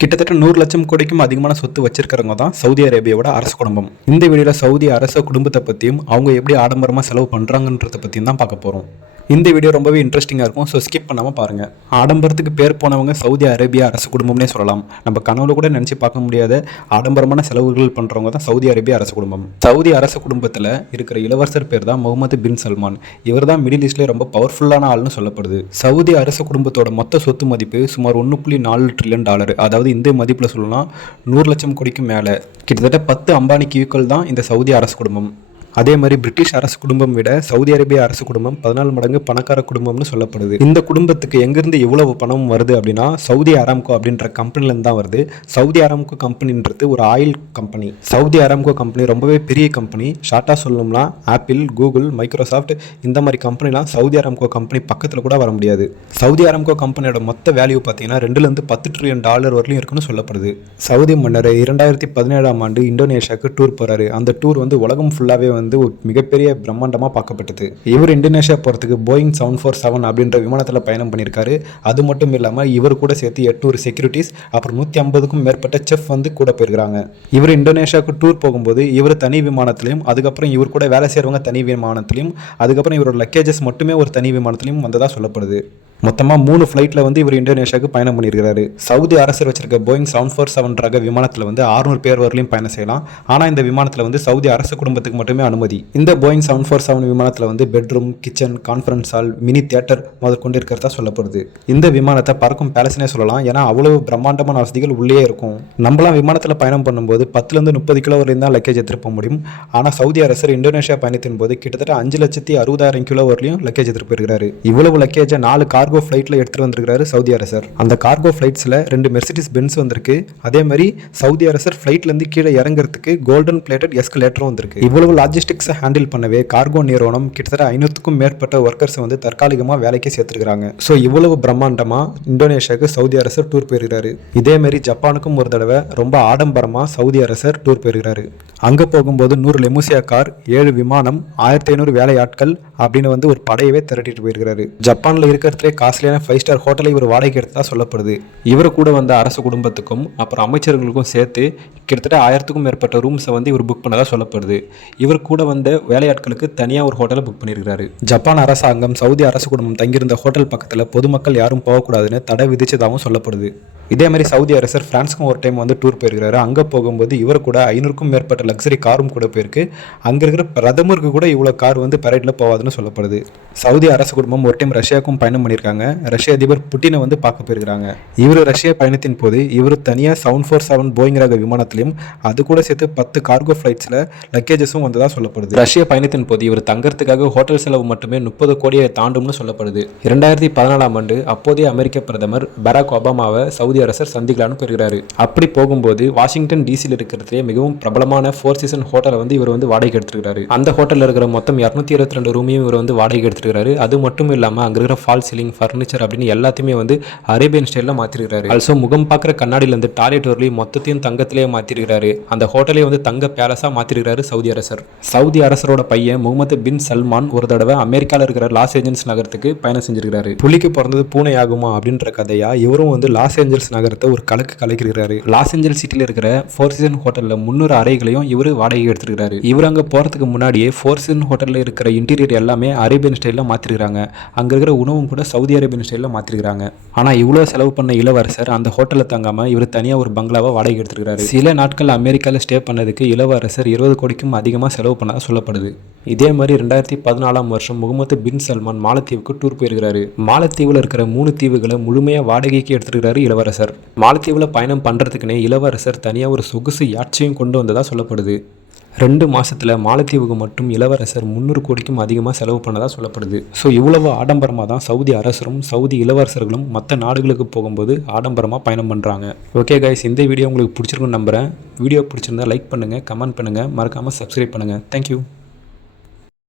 கிட்டத்தட்ட 100 லட்சம் கோடிக்கும் அதிகமான சொத்து வச்சிருக்கிறவங்க தான் சவுதி அரேபியாவோட அரச குடும்பம். இந்த வீடியோவில் சவுதி அரச குடும்பத்தை பற்றியும் அவங்க எப்படி ஆடம்பரமாக செலவு பண்ணுறாங்கன்றத பற்றியும் தான் பார்க்க போகிறோம். இந்த வீடியோ ரொம்பவே இன்ட்ரெஸ்டிங்காக இருக்கும். ஸோ ஸ்கிப் பண்ணாமல் பாருங்கள். ஆடம்பரத்துக்கு பேர் போனவங்க சவுதி அரேபியா அரசு குடும்பம்னே சொல்லலாம். நம்ம கனவுல கூட நினச்சி பார்க்க முடியாத ஆடம்பரமான செலவுகள் பண்ணுறவங்க தான் சவுதி அரேபியா அரசு குடும்பம். சவுதி அரசு குடும்பத்தில் இருக்கிற இளவரசர் பேர் தான் முகமது பின் சல்மான். இவர் தான் மிடில் ஈஸ்ட்லேயே ரொம்ப பவர்ஃபுல்லான ஆள்னு சொல்லப்படுது. சவுதி அரசு குடும்பத்தோட மொத்த சொத்து மதிப்பு சுமார் $1.4 ட்ரில்லியன். அதாவது இந்த மதிப்பில் சொல்லலாம் 100 லட்சம் கோடிக்கு மேலே. கிட்டத்தட்ட 10 அம்பானிக்கு ஈக்குவல் தான் இந்த சவுதி அரசு குடும்பம். அதே மாதிரி பிரிட்டிஷ் அரசு குடும்பம் விட சவுதி அரேபியா அரசு குடும்பம் 14 மடங்கு பணக்கார குடும்பம்னு சொல்லப்படுது. இந்த குடும்பத்துக்கு எங்கிருந்து இவ்வளவு பணம் வருது அப்படின்னா சவுதி அராம்கோ அப்படின்ற கம்பெனிலேருந்து தான் வருது. சவுதி அராம்கோ கம்பெனின்றது ஒரு oil company. Saudi Aramco company ரொம்பவே பெரிய கம்பெனி. ஷார்ட்டாக சொல்லணும்னா ஆப்பிள், கூகுள், மைக்ரோசாஃப்ட் இந்த மாதிரி கம்பெனிலாம் சவுதி அராம்கோ கம்பெனி பக்கத்தில் கூட வர முடியாது. சவுதி அராம்கோ கம்பெனியோட மொத்த வேல்யூ பார்த்தீங்கன்னா $2 to $10 ட்ரில்லியன் வரையும் இருக்குன்னு சொல்லப்படுது. சவுதி மன்னர் 2017ஆம் ஆண்டு இந்தோனேஷியாவுக்கு டூர் போறாரு. அந்த டூர் உலகம் ஃபுல்லாகவே ஒரு மிகப்பெரிய பிரம்மாண்டமாக பார்க்கப்பட்டது. இவர் இந்தோனேஷியா போகிறதுக்கு போயிங் 747 அப்படின்ற விமானத்தில் பயணம் பண்ணியிருக்காரு. அது மட்டும் இல்லாமல் இவர் கூட சேர்த்து 800 செக்யூரிட்டிஸ் அப்புறம் 150க்கும் மேற்பட்ட செஃப் கூட போயிருக்காங்க. இவர் இந்தோனேஷியாவுக்கு டூர் போகும்போது இவர் தனி விமானத்திலையும், அதுக்கப்புறம் இவர் கூட வேலை செய்கிறவங்க தனி விமானத்திலையும், அதுக்கப்புறம் இவரோட லக்கேஜஸ் மட்டுமே ஒரு தனி விமானத்திலையும் வந்ததாக சொல்லப்படுது. மொத்தமாக 3 ஃப்ளைட்டில் இவர் இந்தோனேஷியாவுக்கு பயணம் பண்ணியிருக்கிறாரு. சவுதி அரசர் வச்சிருக்க போயிங் 747 ரக விமானத்தில் 600 பேர் வரலையும் பயணம் செய்யலாம். ஆனால் இந்த விமானத்தில் சவுதி அரசு குடும்பத்துக்கு மட்டுமே அனுமதி. இந்த போயிங் 747 விமானத்தில் bedroom, kitchen, conference hall, mini theatre முதற்கொண்டு இருக்கிறதா சொல்லப்படுது. இந்த விமானத்தை பறக்கும் பேலஸ்னே சொல்லலாம். ஏன்னா அவ்வளவு பிரம்மாண்டமான வசதிகள் உள்ளே இருக்கும். நம்மளாம் விமானத்தில் பயணம் பண்ணும்போது 10 to 30 கிலோ வரையும் தான் லக்கேஜ் எடுத்துட்டு போக முடியும். ஆனால் சவுதி அரசர் இந்தோனேஷியா பயணத்தின் போது கிட்டத்தட்ட 5,60,000 கிலோ வரலையும் லக்கேஜ் எடுத்துட்டு போயிருக்காரு. இவ்வளவு லக்கேஜை 4 கார்கோ ஃப்ளைட்டில் எடுத்துகிட்டு வந்திருக்காரு சவுதி அரசர். அந்த கார்கோ ஃப்ளைட்ஸில் 2 மெர்சிடிஸ் பென்ஸ் வந்திருக்கு. அதே மாதிரி சவுதி அரசர் ஃப்ளைட்லேருந்து கீழே இறங்குறதுக்கு கோல்டன் பிளேட்டட் எஸ்கலேட்டரும் வந்திருக்கு. இவ்வளவு லாஜிஸ்டிக்ஸை ஹேண்டில் பண்ணவே கார்கோ நிறுவனம் கிட்டத்தட்ட 500க்கும் மேற்பட்ட ஒர்க்கர்ஸ் தற்காலிகமாக வேலைக்கு சேர்த்துருக்காங்க. ஸோ இவ்வளவு பிரம்மாண்டமாக இந்தோனேஷியாவுக்கு சவுதி அரசர் டூர் போயிருக்காரு. இதே மாதிரி ஜப்பானுக்கும் ஒரு தடவை ரொம்ப ஆடம்பரமாக சவுதி அரசர் டூர் போயிருக்காரு. அங்கே போகும்போது 100 லெமுசியா கார், 7 விமானம், 1500 வேலையாட்கள் அப்படின்னு ஒரு படையவே திரட்டிட்டு போயிருக்காரு. ஜப்பானில் இருக்கிறதுலே காஸ்ட்லியான 5 ஸ்டார் ஹோட்டலை இவர் வாடகை எடுத்ததா சொல்லப்படுது. இவர் கூட வந்த அரசு குடும்பத்துக்கும் அப்புறம் அமைச்சர்களுக்கும் சேர்த்து கிட்டத்தட்ட 1000க்கும் மேற்பட்ட ரூம்ஸை இவர் புக் பண்ணதா சொல்லப்படுது. இவர் கூட வந்த வேலையாட்களுக்கு தனியாக ஒரு ஹோட்டலை புக் பண்ணியிருக்காரு. ஜப்பான் அரசாங்கம் சவுதி அரசு குடும்பம் தங்கியிருந்த ஹோட்டல் பக்கத்தில் பொதுமக்கள் யாரும் போகக்கூடாதுன்னு தடை விதிச்சதாகவும் சொல்லப்படுது. இதே மாதிரி சவுதி அரசர் பிரான்ஸ்க்கும் ஒரு டைம் டூர் போயிருக்காரு. அங்கே போகும்போது இவர் கூட 500க்கும் மேற்பட்ட லக்ஸரி காரும் கூட போயிருக்கு. அங்கே இருக்கிற பிரதமருக்கு கூட இவ்வளோ கார் பரேட்ல போவாதுன்னு சொல்லப்படுது. சவுதி அரசு குடும்பம் ஒரு டைம் ரஷ்யாவுக்கும் பயணம் பண்ணியிருக்காங்க. ரஷ்ய அதிபர் புட்டினை பார்க்க போயிருக்காங்க. இவர் ரஷ்யா பயணத்தின் போது இவர் தனியாக 747 போயிங் ரக விமானத்திலையும் அது கூட சேர்த்து 10 கார்கோ ஃபிளைட்ஸில் லக்கேஜஸும் வந்ததா சொல்லப்படுது. ரஷ்ய பயணத்தின் போது இவர் தங்கறதுக்காக ஹோட்டல் செலவு மட்டுமே 30 கோடியை தாண்டும்னு சொல்லப்படுது. 2014ஆம் ஆண்டு அப்போதைய அமெரிக்க பிரதமர் பராக் ஒபாமாவை சவுதி அரசர் சந்திக்கலான்னு போயிருக்காரு. அப்படி போகும்போது வாஷிங்டன் டிசியில் இருக்கிறதுலே மிகவும் பிரபலமான 4 சீசன் ஹோட்டலை இவர் வாடகைக்கு எடுத்துருக்காரு. அந்த ஹோட்டலில் இருக்கிற மொத்தம் 222 ரூமையும் இவர் வாடகைக்கு எடுத்துருக்காரு. அது மட்டும் இல்லாமல் அங்கே இருக்கிற ஃபால் சீலிங், ஃபர்னிச்சர் அப்படின்னு எல்லாத்தையுமே அரேபியன் ஸ்டைலில் மாற்றிருக்காரு. ஆல்சோ முகம் பார்க்குற கண்ணாடியிலேருந்து டாய்லெட் வரலையும் மொத்தத்தையும் தங்கத்திலேயே மாற்றிருக்காரு. அந்த ஹோட்டலே தங்க பேலஸாக மாற்றிருக்காரு சவுதி அரசர். சவுதி அரசரோட பையன் முகமது பின் சல்மான் ஒரு தடவை அமெரிக்காவில் இருக்கிற லாஸ் ஏஞ்சல்ஸ் நகரத்துக்கு பயணம் செஞ்சிருக்காரு. புலிக்கு பிறந்தது பூனை ஆகுமா அப்படின்ற கதையா இவரும் லாஸ் ஏஞ்சல்ஸ் நகரத்தை ஒரு கலக்கிறாரு. லாஸ் ஏஞ்சல்ஸ் சிட்டியில் இருக்கிற 4 சீசன் ஹோட்டலில் 300 அறைகளையும் இவர் வாடகை எடுத்துருக்காரு. இவர் அங்கே போகிறதுக்கு முன்னாடியே 4 சீசன் ஹோட்டலில் இருக்கிற இன்டீரியர் எல்லாமே அரேபியன் ஸ்டைலில் மாற்றிருக்காங்க. அங்கே இருக்கிற உணவும் கூட சவுதி அரேபியன் ஸ்டைலில் மாற்றிருக்காங்க. ஆனால் இவ்வளோ செலவு பண்ண இளவரசர் அந்த ஹோட்டலில் தங்காமல் இவர் தனியாக ஒரு பங்களாவை வாடகை எடுத்துருக்காரு. சில நாட்கள் அமெரிக்காவில் ஸ்டே பண்ணதுக்கு இளவரசர் 20 கோடிக்கும் அதிகமாக செலவு பண்ணதாக சொல்லப்படுது. இதே மாதிரி 2014ஆம் வருஷம் முகமது பின் சல்மான் மாலத்தீவுக்கு டூர் போயிருக்கிறாரு. மாலத்தீவில் இருக்கிற 3 தீவுகளை முழுமையாக வாடகைக்கு எடுத்துருக்காரு இளவரசர். மாலத்தீவில் பயணம் பண்ணுறதுக்குன்னே இளவரசர் தனியாக ஒரு சொகுசு யாட்சியும் கொண்டு வந்ததாக சொல்லப்படுது. 2 மாதத்தில் மாலத்தீவுக்கு மட்டும் இளவரசர் 300 கோடிக்கும் அதிகமாக செலவு பண்ணதாக சொல்லப்படுது. ஸோ இவ்வளவு ஆடம்பரமாக தான் சவுதி அரசரும் சவுதி இளவரசர்களும் மற்ற நாடுகளுக்கு போகும்போது ஆடம்பரமாக பயணம் பண்ணுறாங்க. ஓகே கைஸ், இந்த வீடியோ உங்களுக்கு பிடிச்சிருக்குன்னு நம்புகிறேன். வீடியோ பிடிச்சிருந்தா லைக் பண்ணுங்கள், கமெண்ட் பண்ணுங்கள், மறக்காமல் சப்ஸ்கிரைப் பண்ணுங்கள். தேங்க்யூ.